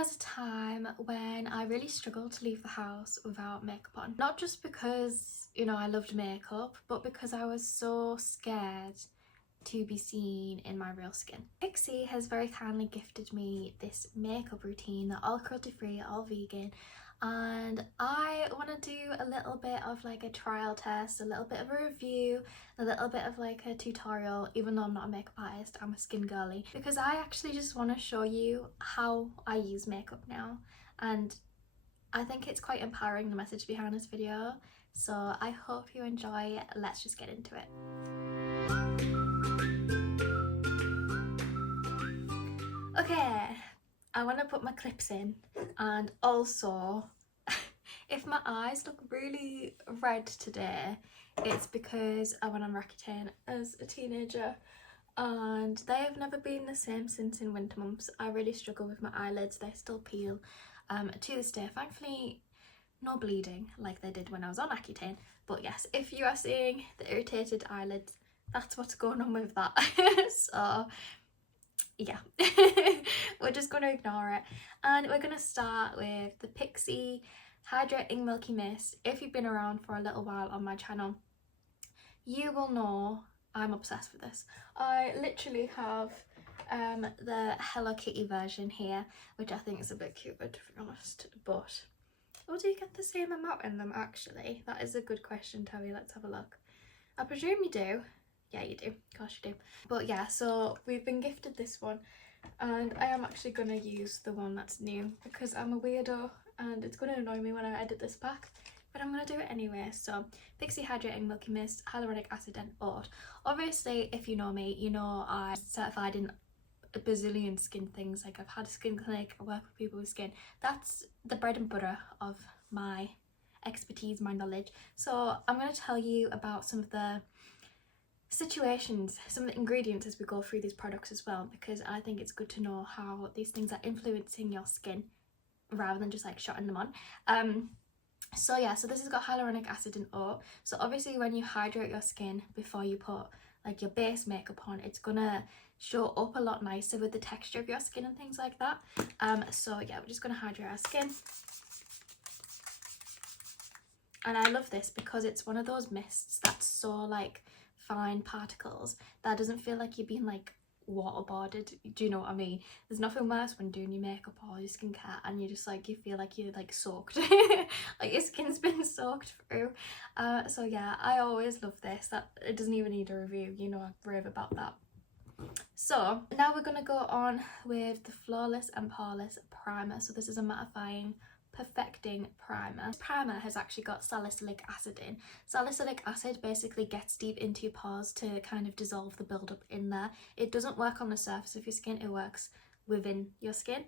was a time when I really struggled to leave the house without makeup on. Not just because, you know, I loved makeup, but because I was so scared to be seen in my real skin. Pixi has very kindly gifted me this makeup routine that all cruelty free, all vegan, and I want to do a little bit of like a trial test, a little bit of a review, a little bit of like a tutorial, even though I'm not a makeup artist, I'm a skin girly, because I actually just want to show you how I use makeup now, and I think it's quite empowering, the message behind this video, so I hope you enjoy. Let's just get into it. Okay, I want to put my clips in, and also if my eyes look really red today, it's because I went on Rakuten as a teenager and they have never been the same since in winter months. I really struggle with my eyelids, they still peel to this day. Thankfully no bleeding like they did when I was on Accutane, but yes, if you are seeing the irritated eyelids, that's what's going on with that. So yeah, we're just going to ignore it, and we're going to start with the Pixi Hydrating Milky Mist. If you've been around for a little while on my channel, you will know I'm obsessed with this. I literally have the Hello Kitty version here, which I think is a bit cuter to be honest, but oh, do you get the same amount in them actually? That is a good question, Terry. Let's have a look. I presume you do. Yeah, you do. Of course you do. But yeah, so we've been gifted this one, and I am actually going to use the one that's new because I'm a weirdo and it's going to annoy me when I edit this back, but I'm going to do it anyway. So Pixi Hydrating Milky Mist, Hyaluronic Acid and Oat. Obviously, if you know me, you know I'm certified in a bazillion skin things. Like, I've had a skin clinic, I work with people with skin. That's the bread and butter of my expertise, my knowledge. So I'm going to tell you about some of the situations, some of the ingredients as we go through these products as well, because I think it's good to know how these things are influencing your skin rather than just like shotting them on. So yeah, so this has got hyaluronic acid and oat. So obviously when you hydrate your skin before you put like your base makeup on, it's gonna show up a lot nicer with the texture of your skin and things like that. So yeah, we're just gonna hydrate our skin. And I love this because it's one of those mists that's so like fine particles that doesn't feel like you're being like waterboarded. Do you know what I mean? There's nothing worse when doing your makeup or your skincare and you just like, you feel like you're like soaked, like your skin's been soaked through. So yeah, I always love this. That it doesn't even need a review, you know, I rave about that. So now we're gonna go on with the Flawless and Poreless Primer. So this is a mattifying perfecting primer. This primer has actually got salicylic acid in. Salicylic acid basically gets deep into your pores to kind of dissolve the buildup in there. It doesn't work on the surface of your skin, it works within your skin.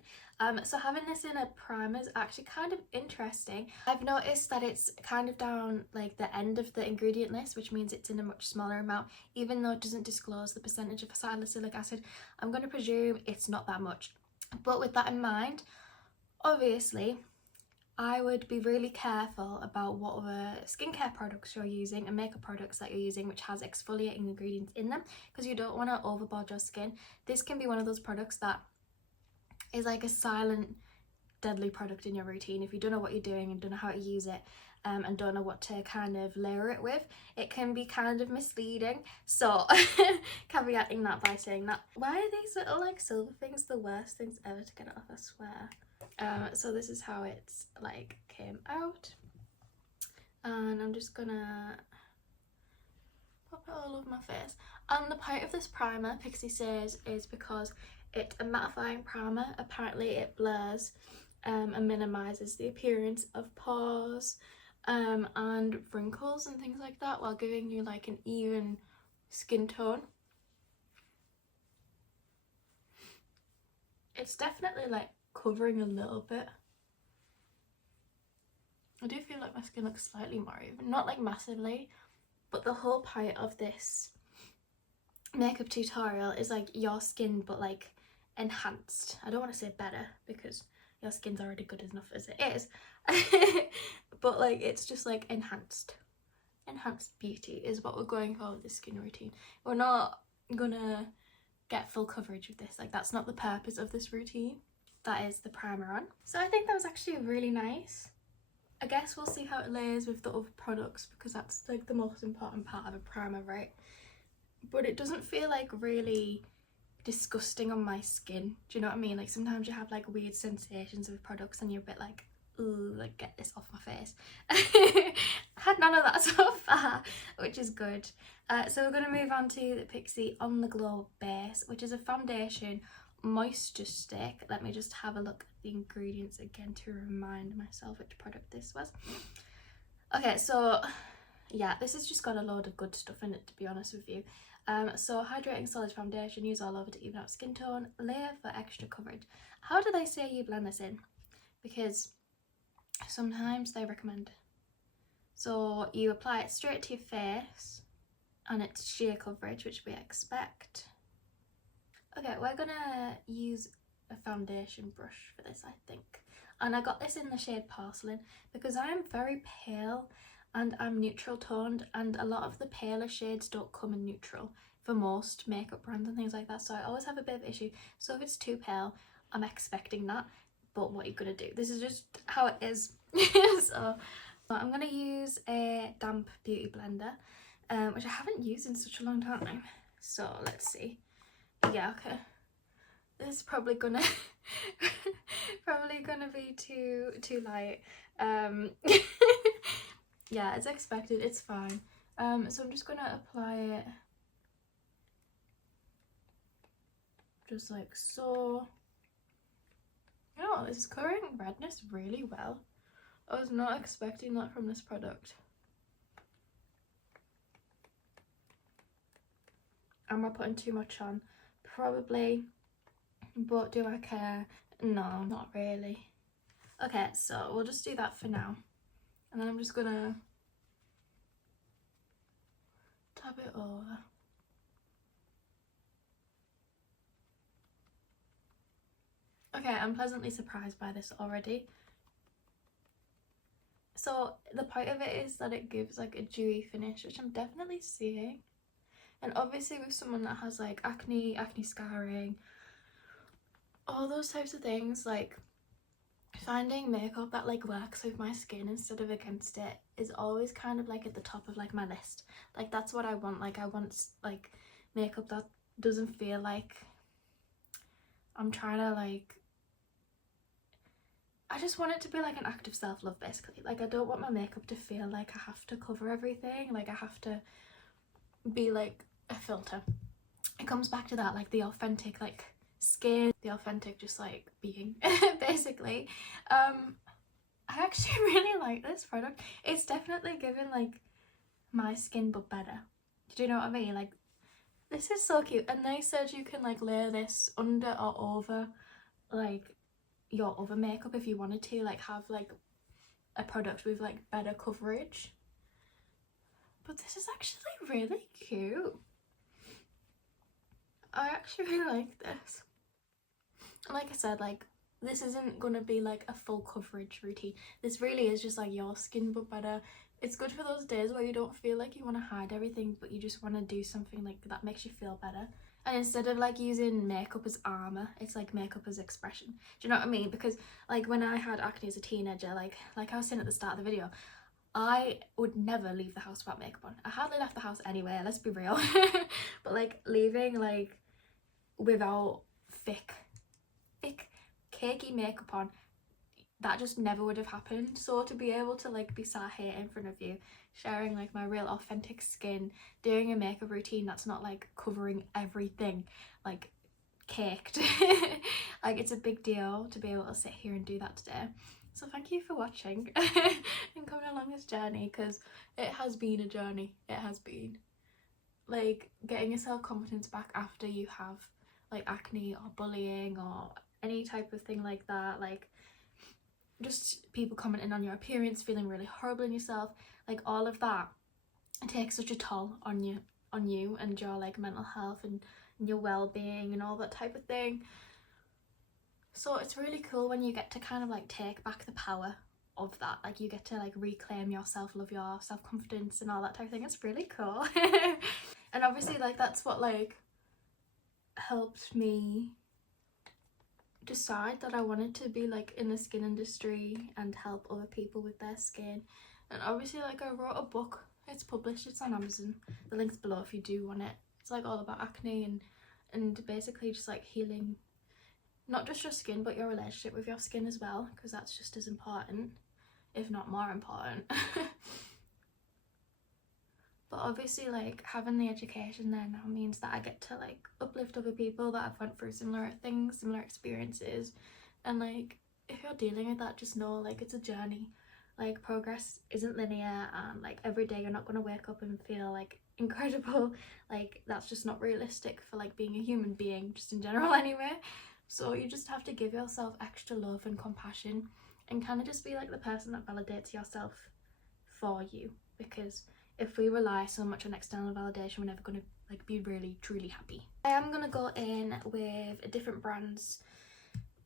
So having this in a primer is actually kind of interesting. I've noticed that it's kind of down like the end of the ingredient list, which means it's in a much smaller amount. Even though it doesn't disclose the percentage of salicylic acid, I'm going to presume it's not that much. But with that in mind, obviously I would be really careful about what other skincare products you're using and makeup products that you're using which has exfoliating ingredients in them, because you don't want to overboard your skin. This can be one of those products that is like a silent deadly product in your routine. If you don't know what you're doing and don't know how to use it and don't know what to kind of layer it with, it can be kind of misleading. So caveating that by saying that. Why are these little like silver things the worst things ever to get off, I swear. So this is how it's like came out, and I'm just gonna pop it all over my face. And the point of this primer, Pixi says, is because it's a mattifying primer. Apparently it blurs and minimises the appearance of pores and wrinkles and things like that, while giving you like an even skin tone. It's definitely like covering a little bit. I do feel like my skin looks slightly more even, not like massively, but the whole point of this makeup tutorial is like your skin but like enhanced. I don't want to say better because your skin's already good enough as it is, but like it's just like enhanced beauty is what we're going for with this skin routine. We're not gonna get full coverage with this, like that's not the purpose of this routine. that is the primer on. So I think that was actually really nice. I guess we'll see how it layers with the other products, because that's like the most important part of a primer, right? But it doesn't feel like really disgusting on my skin. Do you know what I mean? Like sometimes you have like weird sensations with products and you're a bit like, ooh, like get this off my face. I had none of that so far, which is good. So we're going to move on to the Pixi On The Glow Base, which is a foundation moisture stick. Let me just have a look at the ingredients again to remind myself which product this was. Okay, so yeah, this has just got a load of good stuff in it, to be honest with you. So hydrating solid foundation, use all over to even out skin tone, layer for extra coverage. How do they say you blend this in? Because sometimes they recommend. So you apply it straight to your face and it's sheer coverage, which we expect. Okay, we're gonna use a foundation brush for this, I think. And I got this in the shade Porcelain because I am very pale and I'm neutral toned, and a lot of the paler shades don't come in neutral for most makeup brands and things like that, so I always have a bit of issue. So if it's too pale, I'm expecting that, but what are you gonna do? This is just how it is. So I'm gonna use a damp beauty blender, which I haven't used in such a long time. So let's see. Yeah, okay. This is probably gonna be too light. Yeah, it's expected, it's fine. So I'm just gonna apply it just like so. You know, this is covering redness really well. I was not expecting that from this product. Am I putting too much on? Probably, but do I care? No, not really. Okay, so we'll just do that for now. And then I'm just gonna tap it over. Okay, I'm pleasantly surprised by this already. So the point of it is that it gives like a dewy finish, which I'm definitely seeing. And obviously with someone that has like acne scarring, all those types of things, like finding makeup that like works with my skin instead of against it is always kind of like at the top of like my list. Like that's what I want. Like I want like makeup that doesn't feel like I'm trying to like, I just want it to be like an act of self-love basically. Like I don't want my makeup to feel like I have to cover everything, like I have to be like a filter. It comes back to that, like the authentic like skin, the authentic just like being basically. I actually really like this product. It's definitely given like my skin but better. Do you know what I mean? Like this is so cute, and they said you can like layer this under or over like your other makeup if you wanted to, like have like a product with like better coverage. But this is actually really cute. I actually really like this. Like I said, like this isn't gonna be like a full coverage routine. This really is just like your skin but better. It's good for those days where you don't feel like you want to hide everything, but you just want to do something like that makes you feel better. And instead of like using makeup as armor, it's like makeup as expression. Do you know what I mean? Because like when I had acne as a teenager, like I was saying at the start of the video, I would never leave the house without makeup on. I hardly left the house anyway, let's be real. But like leaving like without thick cakey makeup on, that just never would have happened. So to be able to like be sat here in front of you sharing like my real authentic skin, doing a makeup routine that's not like covering everything like caked, like it's a big deal to be able to sit here and do that today. So thank you for watching and coming along this journey, because it has been a journey. It has been like getting your self-confidence back after you have like acne or bullying or any type of thing like that, like just people commenting on your appearance, feeling really horrible in yourself, like all of that, it takes such a toll on you and your like mental health and your well-being and all that type of thing. So it's really cool when you get to kind of like take back the power of that, like you get to like reclaim your self-love, your self-confidence and all that type of thing. It's really cool. And obviously like that's what like helped me decide that I wanted to be like in the skin industry and help other people with their skin. And obviously, like, I wrote a book. It's published, it's on Amazon, the link's below if you do want it. It's like all about acne and basically just like healing not just your skin but your relationship with your skin as well, because that's just as important, if not more important. But obviously, like, having the education there now means that I get to like uplift other people that have went through similar things, similar experiences. And like, if you're dealing with that, just know like it's a journey. Like, progress isn't linear, and like every day you're not going to wake up and feel like incredible. Like, that's just not realistic for like being a human being, just in general anyway. So you just have to give yourself extra love and compassion, and kind of just be like the person that validates yourself for you, because if we rely so much on external validation, we're never going to like be really truly happy. I am going to go in with a different brand's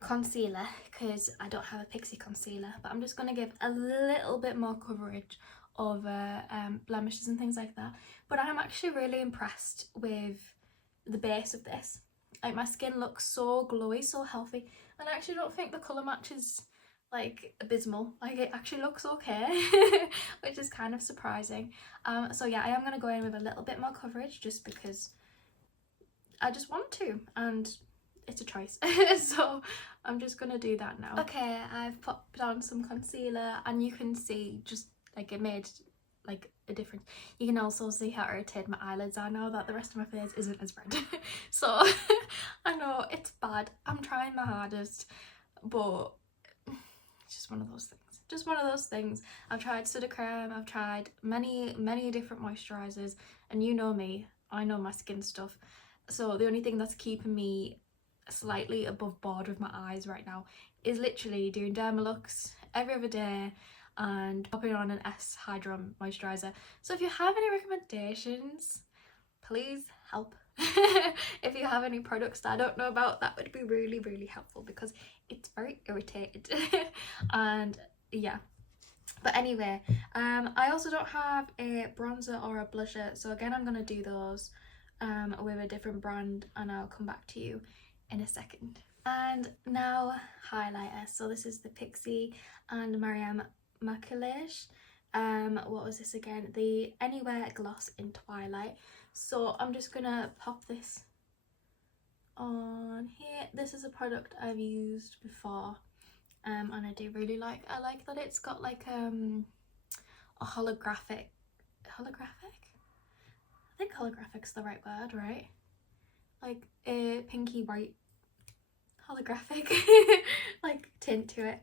concealer because I don't have a Pixi concealer, but I'm just going to give a little bit more coverage over blemishes and things like that. But I'm actually really impressed with the base of this. Like, my skin looks so glowy, so healthy, and I actually don't think the colour match is like abysmal. Like, it actually looks okay, which is kind of surprising. So yeah, I am going to go in with a little bit more coverage just because I just want to, and it's a choice. So I'm just going to do that now. Okay, I've popped on some concealer and you can see just like it made like a difference. You can also see how irritated my eyelids are now that the rest of my face isn't as red. So I know it's bad, I'm trying my hardest, but it's just one of those things. Just one of those things. I've tried Sudocreme, I've tried many different moisturisers, and you know me, I know my skin stuff. So the only thing that's keeping me slightly above board with my eyes right now is literally doing Dermalux every other day and popping on an S Hydra moisturiser. So if you have any recommendations, please help. If you have any products that I don't know about, that would be really helpful because it's very irritated. And yeah, but anyway, I also don't have a bronzer or a blusher, so again I'm gonna do those with a different brand, and I'll come back to you in a second. And now highlighter. So this is the Pixi and Mariam Maculage. What was this again? The Anywhere Gloss in Twilight. So I'm just gonna pop this on here. This is a product I've used before, and I do really like. I like that it's got like a holographic. I think holographic's the right word, right? Like a pinky white holographic like tint to it.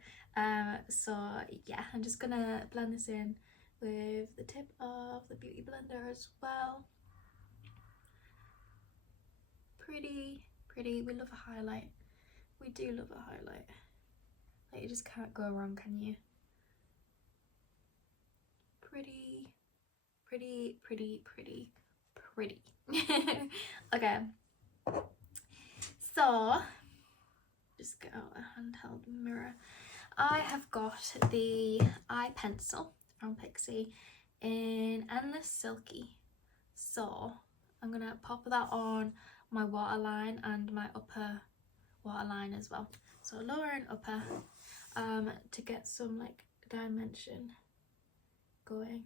So yeah, I'm just gonna blend this in with the tip of the beauty blender as well. Pretty. We love a highlight. We do love a highlight. Like, you just can't go wrong, can you? Pretty. Okay, so just get out a handheld mirror. I have got the eye pencil from Pixi in Endless Silky, so I'm gonna pop that on my waterline and my upper waterline as well. So lower and upper, to get some like dimension going.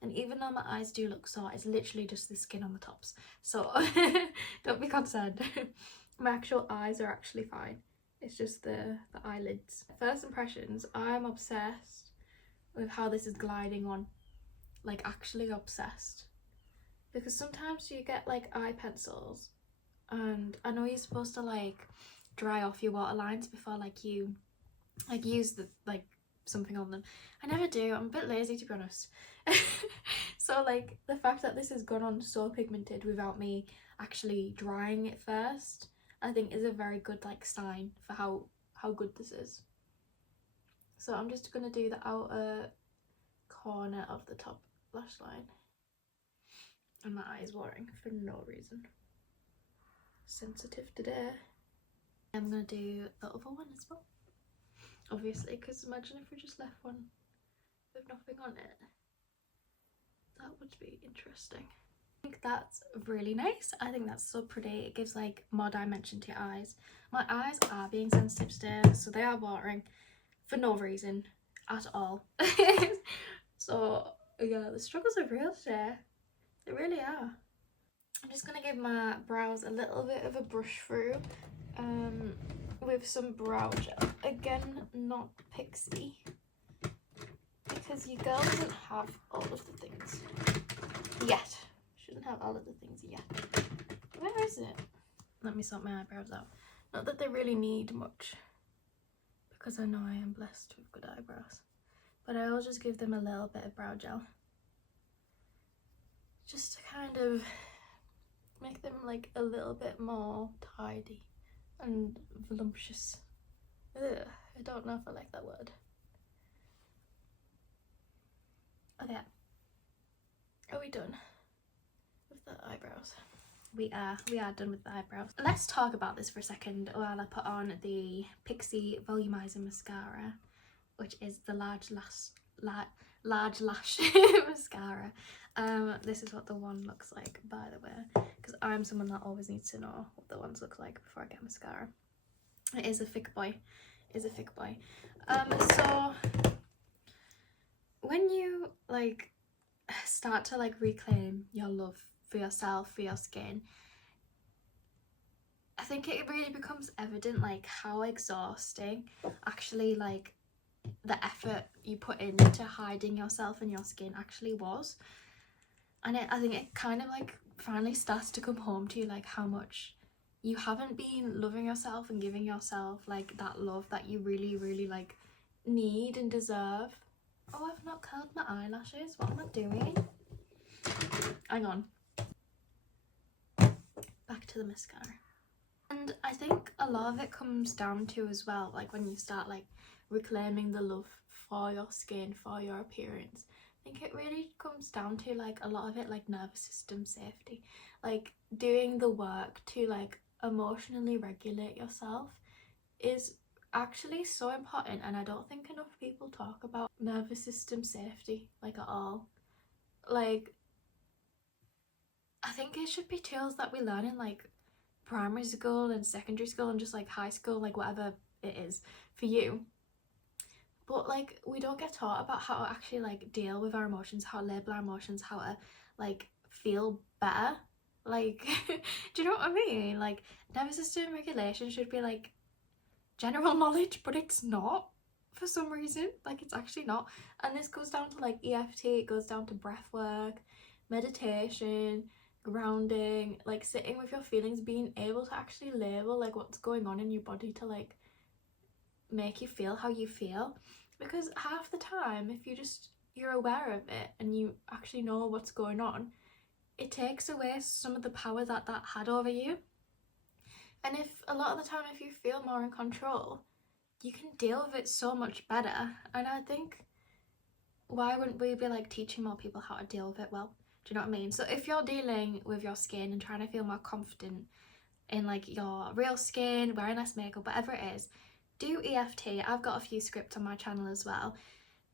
And even though my eyes do look sore, it's literally just the skin on the tops, so don't be concerned. My actual eyes are actually fine. It's just the eyelids. First impressions, I'm obsessed with how this is gliding on. Like, actually obsessed. Because sometimes you get like eye pencils, and I know you're supposed to like dry off your waterlines before like you like use the like something on them. I never do. I'm a bit lazy, to be honest. So like the fact that this has gone on so pigmented without me actually drying it first, I think is a very good like sign for how good this is. So I'm just gonna do the outer corner of the top lash line, and my eye is watering for no reason. Sensitive today. I'm gonna do the other one as well, obviously, because imagine if we just left one with nothing on it. That would be interesting. I think that's really nice. I think that's so pretty. It gives like more dimension to your eyes. My eyes are being sensitive today, so they are watering for no reason at all. So yeah, the struggles are real today. They really are. I'm just gonna give my brows a little bit of a brush through with some brow gel. Again, not Pixi, because your girl doesn't have all of the things yet. She doesn't have all of the things yet. Where is it? Let me sort my eyebrows out. Not that they really need much, because I know I am blessed with good eyebrows. But I will just give them a little bit of brow gel. Just to kind of make them like a little bit more tidy and voluptuous. Ugh, I don't know if I like that word. Okay. Are we done with the eyebrows? We are done with the eyebrows. Let's talk about this for a second while I put on the Pixi Volumizer Mascara, which is the large lash mascara. This is what the wand looks like, by the way, because I'm someone that always needs to know what the wands look like before I get mascara. It is a thick boy. So when you like start to like reclaim your love for yourself, for your skin, I think it really becomes evident like how exhausting actually like the effort you put into hiding yourself and your skin actually was. And I think it kind of like finally starts to come home to you, like how much you haven't been loving yourself and giving yourself like that love that you really like need and deserve. Oh, I've not curled my eyelashes. What am I doing? Hang on. Back to the mascara. And I think a lot of it comes down to as well, like when you start like reclaiming the love for your skin, for your appearance, I think it really comes down to like a lot of it like nervous system safety, like doing the work to like emotionally regulate yourself is actually so important. And I don't think enough people talk about nervous system safety like at all. Like I think it should be tools that we learn in like primary school and secondary school and just like high school, like whatever it is for you. But like we don't get taught about how to actually like deal with our emotions, how to label our emotions, how to like feel better. Like do you know what I mean? Like nervous system regulation should be like general knowledge, but it's not for some reason. Like it's actually not. And this goes down to like EFT, it goes down to breath work, meditation, grounding, like sitting with your feelings, being able to actually label like what's going on in your body to like make you feel how you feel. Because half the time if you're aware of it and you actually know what's going on, it takes away some of the power that had over you. And if a lot of the time if you feel more in control, you can deal with it so much better. And I think why wouldn't we be like teaching more people how to deal with it well? Do you know what I mean? So if you're dealing with your skin and trying to feel more confident in like your real skin, wearing less makeup, whatever it is, do EFT. I've got a few scripts on my channel as well.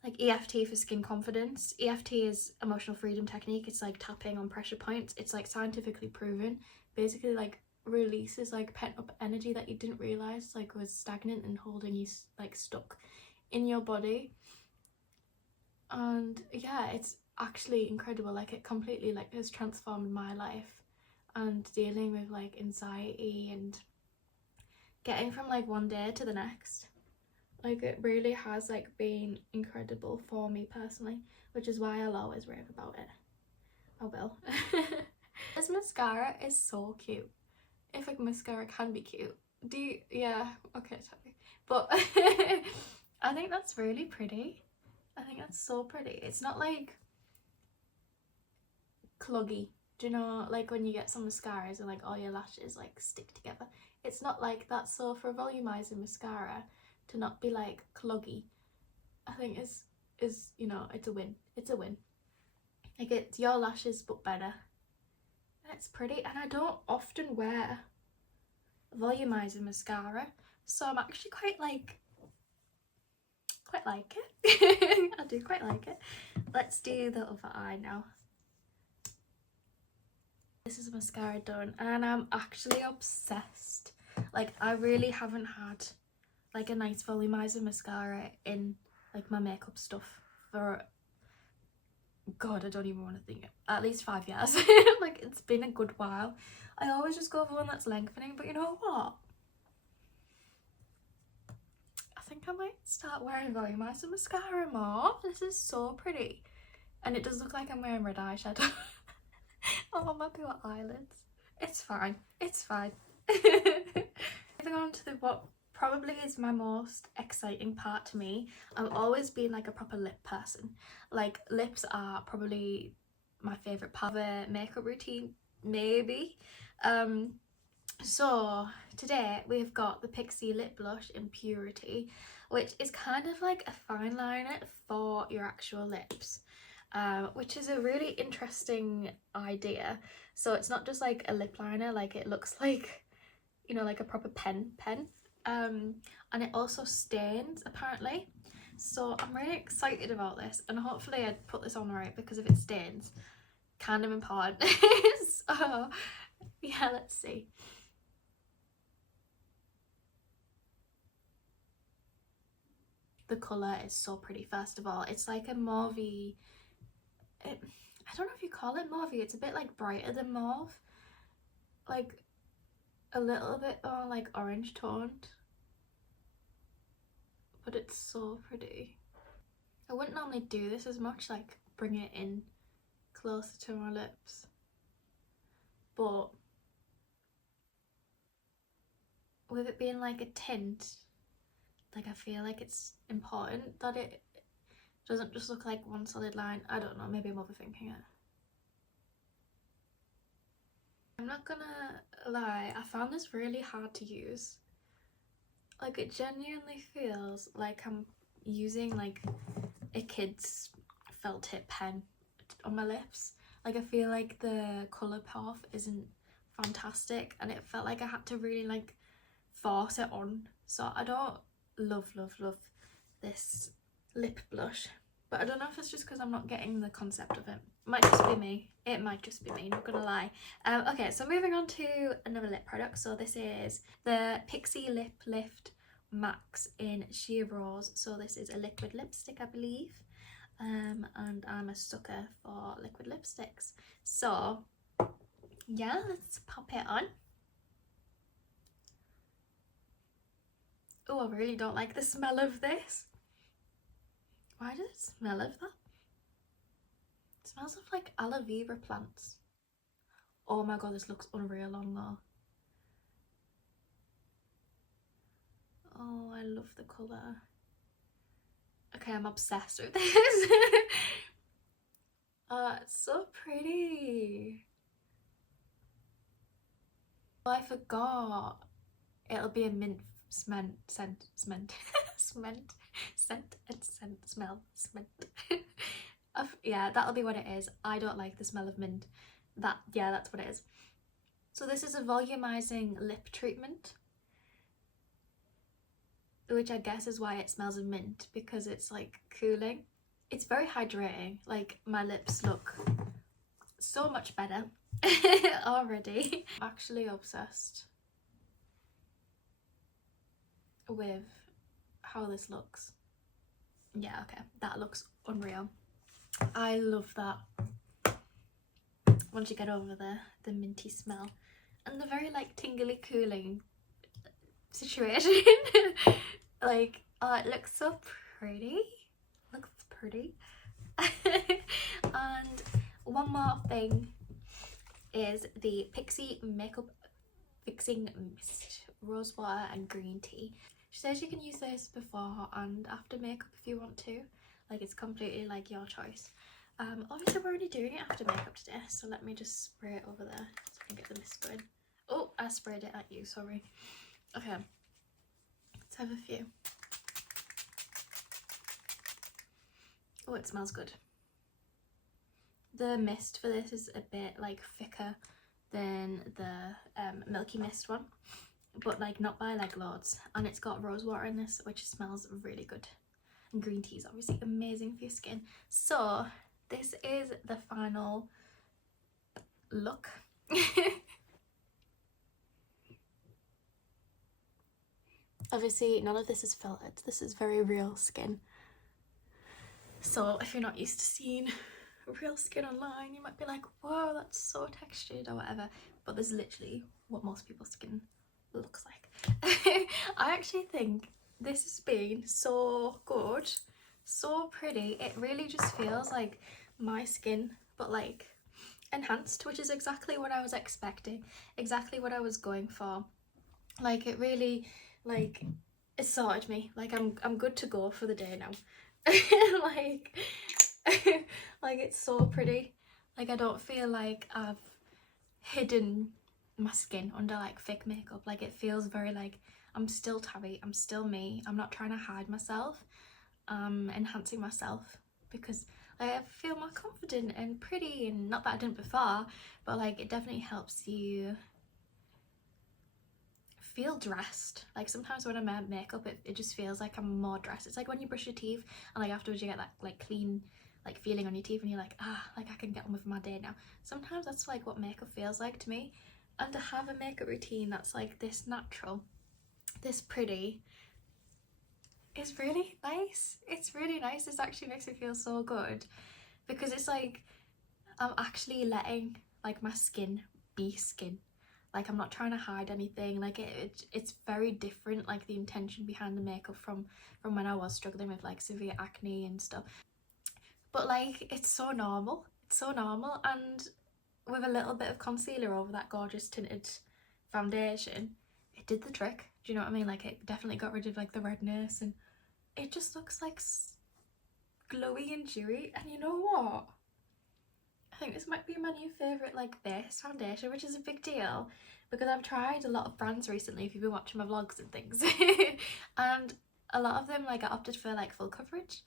Like EFT for skin confidence. EFT is emotional freedom technique. It's like tapping on pressure points. It's like scientifically proven. Basically like releases like pent up energy that you didn't realize like was stagnant and holding you like stuck in your body. And yeah, it's actually incredible. Like it completely like has transformed my life and dealing with like anxiety and getting from like one day to the next. Like it really has like been incredible for me personally, which is why I'll always rave about it. I will. This mascara is so cute. If like mascara can be cute. Yeah, okay, sorry. But I think that's really pretty. I think that's so pretty. It's not like cluggy. Do you know like when you get some mascaras and like all your lashes like stick together? It's not like that. So for a volumizing mascara to not be like cluggy, I think is you know, it's a win. It's a win. Like it's your lashes but better. And it's pretty. And I don't often wear volumizing mascara, so I'm actually quite like it. I do quite like it. Let's do the other eye now. This is mascara done and I'm actually obsessed. Like, I really haven't had like a nice volumizer mascara in like my makeup stuff for, God, I don't even want to think, at least 5 years. Like, it's been a good while. I always just go for one that's lengthening, but you know what? I think I might start wearing volumizer mascara more. This is so pretty. And it does look like I'm wearing red eyeshadow. Oh, my poor eyelids. It's fine. It's fine. Moving on to what probably is my most exciting part to me. I've always been like a proper lip person. Like, lips are probably my favourite part of a makeup routine, maybe. So today we've got the Pixi lip blush in Purity, which is kind of like a fine liner for your actual lips. Which is a really interesting idea. So it's not just like a lip liner, like it looks like, you know, like a proper pen. And it also stains apparently. So I'm really excited about this, and hopefully I put this on right, because if it stains, kind of important. So yeah, let's see. The colour is so pretty. First of all, it's like a mauvey, I don't know if you call it mauvey, it's a bit like brighter than mauve, like a little bit more like orange toned, but it's so pretty. I wouldn't normally do this as much, like bring it in closer to my lips, but with it being like a tint, like I feel like it's important that it doesn't just look like one solid line. I don't know, maybe I'm overthinking it. I'm not gonna lie, I found this really hard to use. Like, it genuinely feels like I'm using like a kid's felt tip pen on my lips. Like, I feel like the colour path isn't fantastic, and it felt like I had to really like force it on. So I don't love this lip blush, but I don't know if it's just because I'm not getting the concept of it. Might just be me. It might just be me, not gonna lie. Okay, so moving on to another lip product. So this is the Pixi Lip Lift Max in Sheer Rose. So this is a liquid lipstick, I believe. And I'm a sucker for liquid lipsticks. So yeah, let's pop it on. Oh, I really don't like the smell of this. Why does it smell of that? It smells of like aloe vera plants. Oh my god, this looks unreal on there. Oh, I love the colour. Okay, I'm obsessed with this. Oh, it's so pretty. Oh, I forgot. It'll be a mint scent, smell. Yeah, that'll be what it is. I don't like the smell of mint. Yeah, that's what it is. So this is a volumizing lip treatment, which I guess is why it smells of mint, because it's like cooling. It's very hydrating. Like, my lips look so much better already. I'm actually obsessed with how this looks. Yeah, okay, that looks unreal. I love that. Once you get over the minty smell and the very like tingly cooling situation. Like, oh, it looks so pretty. Looks pretty. And one more thing is the Pixi Makeup Fixing Mist, rose water and green tea. She says you can use this before and after makeup if you want to. Like, it's completely like your choice. Obviously we're already doing it after makeup today, so let me just spray it over there so I can get the mist going. Oh, I sprayed it at you, sorry. Okay, let's have a few. Oh, it smells good. The mist for this is a bit like thicker than the Milky Mist one, but like not by like loads, and it's got rose water in this, which smells really good, and green tea is obviously amazing for your skin. So this is the final look. Obviously, none of this is filtered. This is very real skin. So if you're not used to seeing real skin online, you might be like, whoa, that's so textured or whatever. But this is literally what most people's skin looks like. I actually think this has been so good, so pretty. It really just feels like my skin, but like enhanced, which is exactly what I was expecting, exactly what I was going for. Like it really, like, it sorted me. Like I'm good to go for the day now. Like like it's so pretty. Like I don't feel like I've hidden my skin under like fake makeup. Like it feels very like I'm still Tabby, I'm still me. I'm not trying to hide myself. I'm enhancing myself because like, I feel more confident and pretty, and not that I didn't before, but like it definitely helps you feel dressed. Like sometimes when I'm wearing makeup, it just feels like I'm more dressed. It's like when you brush your teeth and like afterwards you get that like clean like feeling on your teeth and you're like, ah, like I can get on with my day now. Sometimes that's like what makeup feels like to me. And to have a makeup routine that's like this natural, this pretty, is really nice. It's really nice. This actually makes me feel so good because it's like I'm actually letting like my skin be skin. Like I'm not trying to hide anything. Like it's very different, like the intention behind the makeup from when I was struggling with like severe acne and stuff. But like it's so normal. It's so normal, and with a little bit of concealer over that gorgeous tinted foundation, it did the trick. Do you know what I mean? Like it definitely got rid of like the redness, and it just looks like glowy and dewy. And you know what? I think this might be my new favourite like base foundation, which is a big deal because I've tried a lot of brands recently, if you've been watching my vlogs and things. And a lot of them like I opted for like full coverage,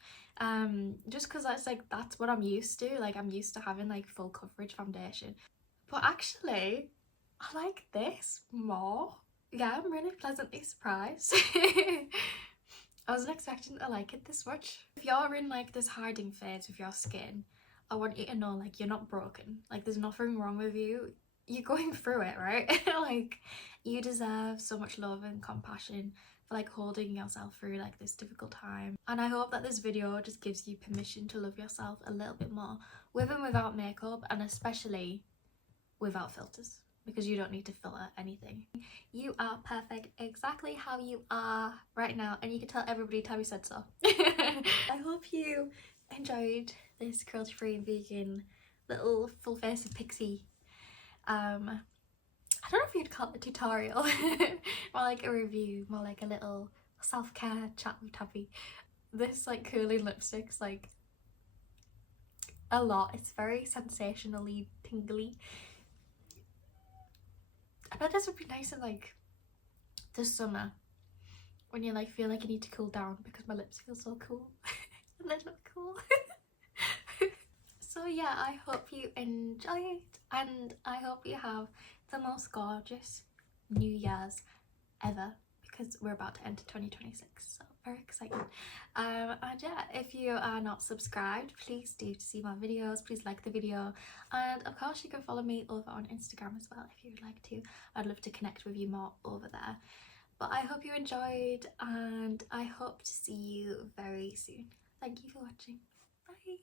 just because that's what I'm used to. Like I'm used to having like full coverage foundation, but actually I like this more. Yeah, I'm really pleasantly surprised. I wasn't expecting to like it this much. If you're in like this hiding phase with your skin, I want you to know like you're not broken. Like there's nothing wrong with you. You're going through it, right? Like you deserve so much love and compassion for like holding yourself through like this difficult time. And I hope that this video just gives you permission to love yourself a little bit more, with and without makeup, and especially without filters, because you don't need to filter anything. You are perfect exactly how you are right now, and you can tell everybody Tabby said so. I hope you enjoyed this cruelty-free and vegan little full face of Pixi. I don't know if you'd call it a tutorial, more like a review, more like a little self-care chat with Tabby. This like curling lipstick's like a lot. It's very sensationally tingly. I bet this would be nice in like the summer when you like feel like you need to cool down, because my lips feel so cool and they look cool. So yeah, I hope you enjoyed, and I hope you have the most gorgeous New Year's ever, because we're about to enter 2026, so very excited. And yeah, if you are not subscribed, please do to see my videos. Please like the video, and of course you can follow me over on Instagram as well if you would like to. I'd love to connect with you more over there. But I hope you enjoyed, and I hope to see you very soon. Thank you for watching. Bye.